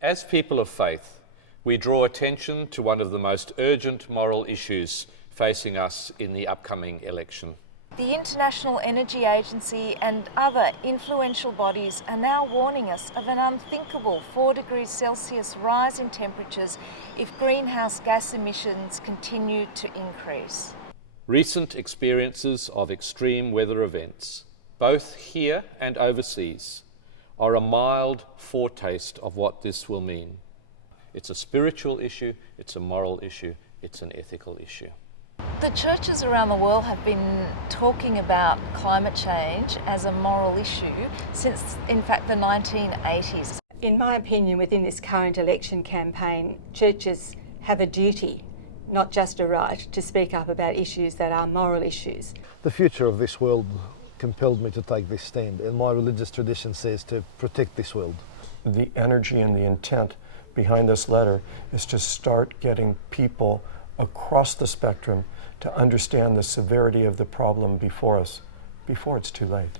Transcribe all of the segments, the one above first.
As people of faith, we draw attention to one of the most urgent moral issues facing us in the upcoming election. The International Energy Agency and other influential bodies are now warning us of an unthinkable 4 degrees Celsius rise in temperatures if greenhouse gas emissions continue to increase. Recent experiences of extreme weather events, both here and overseas, are a mild foretaste of what this will mean. It's a spiritual issue, it's a moral issue, it's an ethical issue. The churches around the world have been talking about climate change as a moral issue since, in fact, the 1980s. In my opinion, within this current election campaign, churches have a duty, not just a right, to speak up about issues that are moral issues. The future of this world compelled me to take this stand, and my religious tradition says to protect this world. The energy and the intent behind this letter is to start getting people across the spectrum to understand the severity of the problem before us, before it's too late.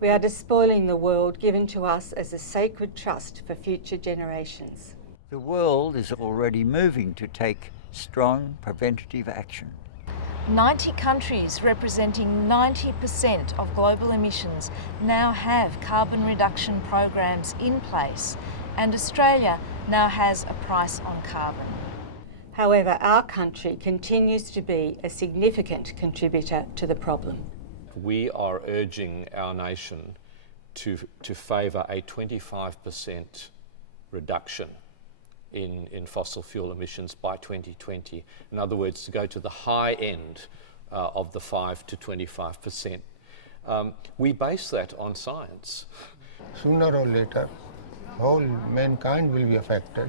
We are despoiling the world given to us as a sacred trust for future generations. The world is already moving to take strong preventative action. 90 countries representing 90% of global emissions now have carbon reduction programs in place, and Australia now has a price on carbon. However, our country continues to be a significant contributor to the problem. We are urging our nation to favour a 25% reduction in fossil fuel emissions by 2020. In other words, to go to the high end of the 5 to 25%. We base that on science. Sooner or later, whole mankind will be affected.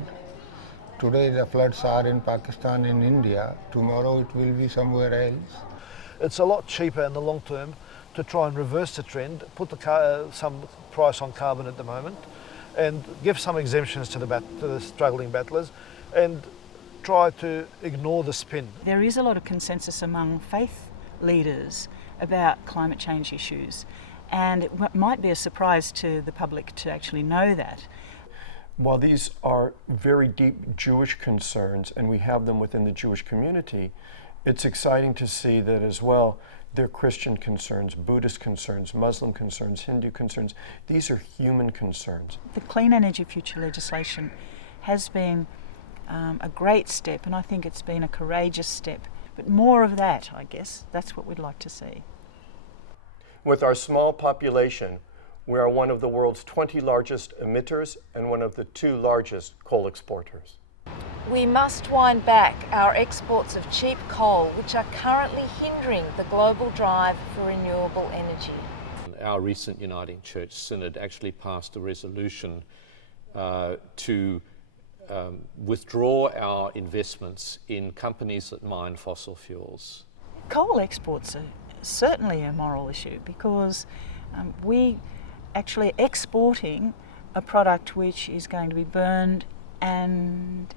Today the floods are in Pakistan and India. Tomorrow it will be somewhere else. It's a lot cheaper in the long term to try and reverse the trend, put some price on carbon at the moment, and give some exemptions to the struggling battlers, and try to ignore the spin. There is a lot of consensus among faith leaders about climate change issues, and it might be a surprise to the public to actually know that. While these are very deep Jewish concerns, and we have them within the Jewish community, it's exciting to see that as well, they're Christian concerns, Buddhist concerns, Muslim concerns, Hindu concerns. These are human concerns. The Clean Energy Future legislation has been a great step, and I think it's been a courageous step. But more of that, I guess, that's what we'd like to see. With our small population, we are one of the world's 20 largest emitters and one of the 2 largest coal exporters. We must wind back our exports of cheap coal, which are currently hindering the global drive for renewable energy. Our recent Uniting Church Synod actually passed a resolution to withdraw our investments in companies that mine fossil fuels. Coal exports are certainly a moral issue because we actually exporting a product which is going to be burned and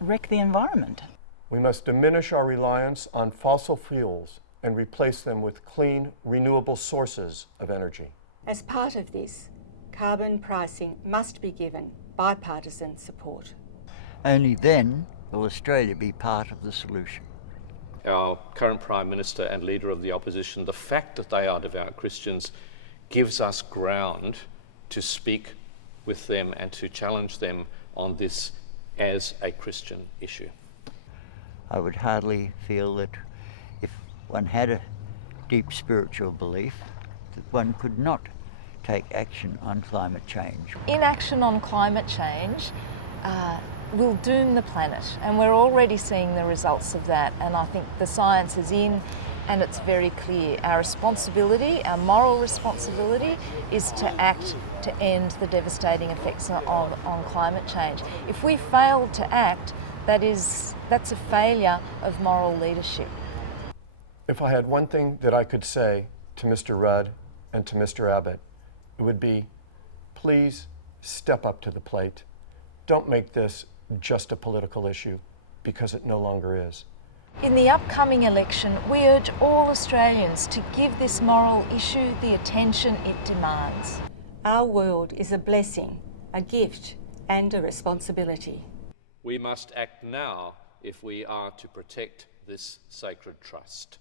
wreck the environment. We must diminish our reliance on fossil fuels and replace them with clean, renewable sources of energy. As part of this, carbon pricing must be given bipartisan support. Only then will Australia be part of the solution. Our current Prime Minister and Leader of the Opposition, the fact that they are devout Christians gives us ground to speak with them and to challenge them on this as a Christian issue. I would hardly feel that if one had a deep spiritual belief, that one could not take action on climate change. Inaction on climate change will doom the planet, and we're already seeing the results of that, and I think the science is in and it's very clear. Our responsibility, our moral responsibility, is to act to end the devastating effects on climate change. If we fail to act, that's a failure of moral leadership. If I had one thing that I could say to Mr. Rudd and to Mr. Abbott, it would be, please step up to the plate. Don't make this just a political issue, because it no longer is. In the upcoming election, we urge all Australians to give this moral issue the attention it demands. Our world is a blessing, a gift, and a responsibility. We must act now if we are to protect this sacred trust.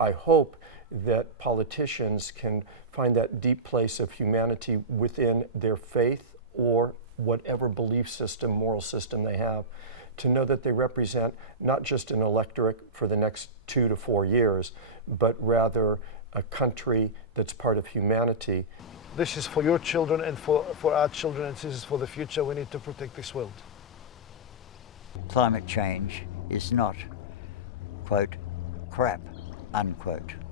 I hope that politicians can find that deep place of humanity within their faith or whatever belief system, moral system they have, to know that they represent not just an electorate for the next 2 to 4 years, but rather a country that's part of humanity. This is for your children and for our children, and this is for the future. We need to protect this world. Climate change is not, quote, crap, unquote.